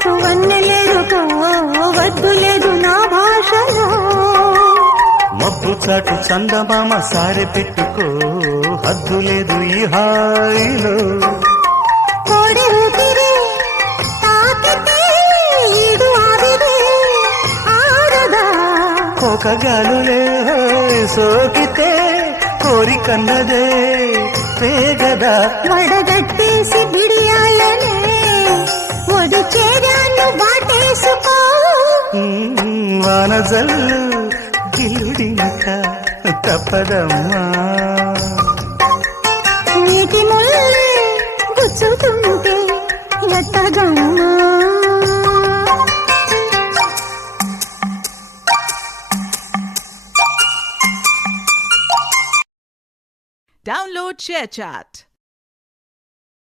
చాటు వన్నెలేరుతో వద్దు లేదు నా భాషలో. మబ్బు చాటు చందమామ సారె పెట్టుకో హద్దు లేదు ఈ హాయిలో. కోడి ఊపిరి తాకితే ఈడు ఆవిరి ఆరదా. కోకగాలులే సోకితే కోరికన్నదే పేగదా. వడగట్టేసి బిడియాలనే ఒడి చేరాను వాటేసుకో. వానజల్లు గిల్లుడినక తప్పదమ్మా. నీటి ముళ్ళే గుచ్చుతుంటే ఎట్టగమ్మా. Download ShareChat.